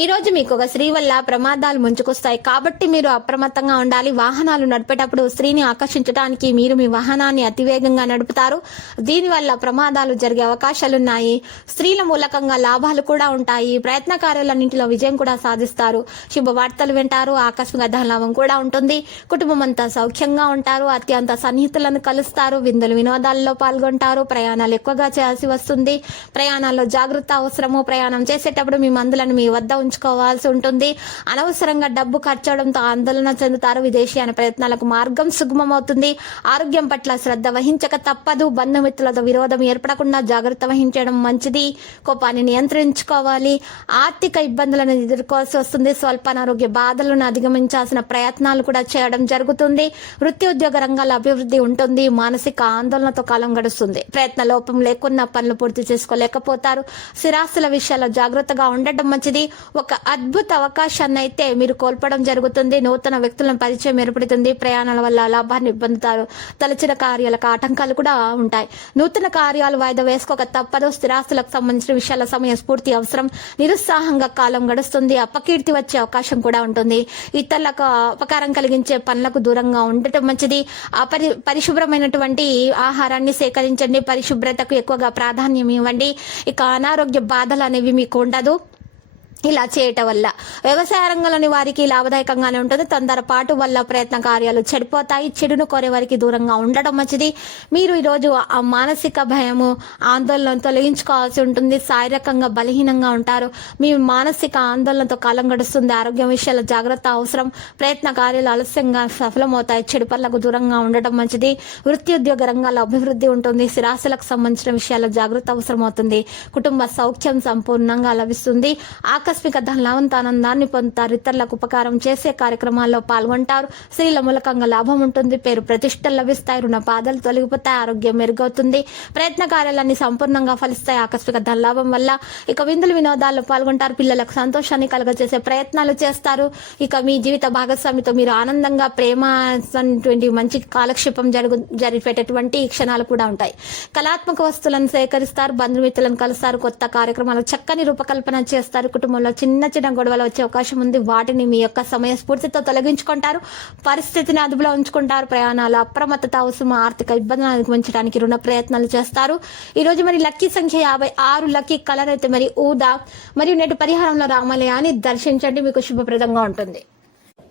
ఈ రోజు మీకు ఒక స్త్రీ వల్ల ప్రమాదాలు ముంచుకొస్తాయి. కాబట్టి మీరు అప్రమత్తంగా ఉండాలి. వాహనాలు నడిపేటప్పుడు స్త్రీని ఆకర్షించడానికి మీరు మీ వాహనాన్ని అతివేగంగా నడుపుతారు. దీనివల్ల ప్రమాదాలు జరిగే అవకాశాలున్నాయి స్త్రీల మూలకంగా లాభాలు కూడా ఉంటాయి. ప్రయత్న కార్యాలన్నింటిలో విజయం కూడా సాధిస్తారు. శుభవార్తలు వింటారు. ఆకస్మిక ధనలాభం కూడా ఉంటుంది. కుటుంబం అంతా సౌఖ్యంగా ఉంటారు. అత్యంత సన్నిహితులను కలుస్తారు. విందులు వినోదాల్లో పాల్గొంటారు. ప్రయాణాలు ఎక్కువగా చేయాల్సి వస్తుంది. ప్రయాణాల్లో జాగ్రత్త అవసరము. ప్రయాణం చేసేటప్పుడు మీ మందులను మీ వద్ద ఉంచుకోవాల్సి ఉంటుంది. అనవసరంగా డబ్బు ఖర్చవడంతో ఆందోళన చెందుతారు విదేశీయాన ప్రయత్నాలకు మార్గం సుగమమవుతుంది. ఆరోగ్యం పట్ల శ్రద్ధ వహించక తప్పదు. బంధుమిత్రులతో విరోధం ఏర్పడకుండా జాగ్రత్త వహించడం మంచిది. కోపాన్ని నియంత్రించుకోవాలి. ఆర్థిక ఇబ్బందులను ఎదుర్కోవాల్సి వస్తుంది. స్వల్ప అనారోగ్య బాధలను అధిగమించాల్సిన ప్రయత్నాలు కూడా చేయడం జరుగుతుంది. వృత్తి ఉద్యోగ రంగాల అభివృద్ధి ఉంటుంది. మానసిక ఆందోళనతో కాలం గడుస్తుంది. ప్రయత్న లోపం లేకున్నా పనులు పూర్తి చేసుకోలేకపోతారు. స్థిరాస్తుల విషయాల్లో జాగ్రత్తగా ఉండటం మంచిది. ఒక అద్భుత అవకాశాన్ని అయితే మీరు కోల్పోవడం జరుగుతుంది. నూతన వ్యక్తులను పరిచయం ఏర్పడుతుంది. ప్రయాణాల వల్ల లాభాన్ని పొందుతారు. తలచిన కార్యాలకు ఆటంకాలు కూడా ఉంటాయి. నూతన కార్యాలు వాయిదా వేసుకోక తప్పదు. స్థిరాస్తులకు సంబంధించిన విషయాల సమయ స్ఫూర్తి అవసరం. నిరుత్సాహంగా కాలం గడుస్తుంది. అపకీర్తి వచ్చే అవకాశం కూడా ఉంటుంది. ఇతరులకు అపకారం కలిగించే పనులకు దూరంగా ఉండటం మంచిది. అపరి పరిశుభ్రమైనటువంటి ఆహారాన్ని సేకరించండి. పరిశుభ్రతకు ఎక్కువగా ప్రాధాన్యం ఇవ్వండి. ఇక అనారోగ్య బాధలు అనేవి మీకు ఉండదు. ఇలా చేయటం వల్ల వ్యవసాయ రంగంలోని వారికి లాభదాయకంగానే ఉంటుంది. తొందరపాటు వల్ల ప్రయత్న కార్యాలు చెడిపోతాయి. చెడును కోరే వారికి దూరంగా ఉండడం మంచిది. మీరు ఈరోజు ఆ మానసిక భయము ఆందోళన తొలగించుకోవాల్సి ఉంటుంది. శారీరకంగా బలహీనంగా ఉంటారు. మీ మానసిక ఆందోళనతో కాలం గడుస్తుంది. ఆరోగ్యం విషయాల జాగ్రత్త అవసరం. ప్రయత్న కార్యాలు ఆలస్యంగా సఫలమవుతాయి. చెడు పనులకు దూరంగా ఉండటం మంచిది. వృత్తి ఉద్యోగ రంగాల్లో అభివృద్ధి ఉంటుంది. స్థిరాస్తులకు సంబంధించిన విషయాల్లో జాగ్రత్త అవసరం అవుతుంది కుటుంబ సౌఖ్యం సంపూర్ణంగా లభిస్తుంది. ఆక ఆకస్మిక ధనవంతానందాన్ని పొందుతారు. ఇతరులకు ఉపకారం చేసే కార్యక్రమాల్లో పాల్గొంటారు. స్త్రీల మూలకంగా లాభం ఉంటుంది. పేరు ప్రతిష్టలు లభిస్తాయి. రుణ బాధలు తొలగిపోతాయి. ఆరోగ్యం మెరుగవుతుంది. ప్రయత్న కార్యాలన్నీ సంపూర్ణంగా ఫలిస్తాయి. ఆకస్మిక ధనలాభం వల్ల ఇక విందులు వినోదాల్లో పాల్గొంటారు. పిల్లలకు సంతోషాన్ని కలగజేసే ప్రయత్నాలు చేస్తారు. ఇక మీ జీవిత భాగస్వామితో మీరు ఆనందంగా ప్రేమ మంచి కాలక్షేపం జరుగు జరిపేటటువంటి క్షణాలు కూడా ఉంటాయి. కళాత్మక వస్తువులను సేకరిస్తారు. బంధుమిత్రులను కలుస్తారు. కొత్త కార్యక్రమాలు చక్కని రూపకల్పన చేస్తారు. కుటుంబం కుటుంబంలో చిన్న చిన్న గొడవలు వచ్చే అవకాశం ఉంది. వాటిని మీ యొక్క సమయ స్ఫూర్తితో తొలగించుకుంటారు. పరిస్థితిని అదుపులో ఉంచుకుంటారు. ప్రయాణాలు అప్రమత్తత అవసరం ఆర్థిక ఇబ్బందులను అధిగమించడానికి రుణ ప్రయత్నాలు చేస్తారు. ఈ రోజు మరి లక్కీ సంఖ్య యాభై ఆరు లక్కీ కలర్ అయితే మరి ఊదా. మరియు నేటి పరిహారంలో రామాలయాన్ని దర్శించండి. మీకు శుభప్రదంగా ఉంటుంది.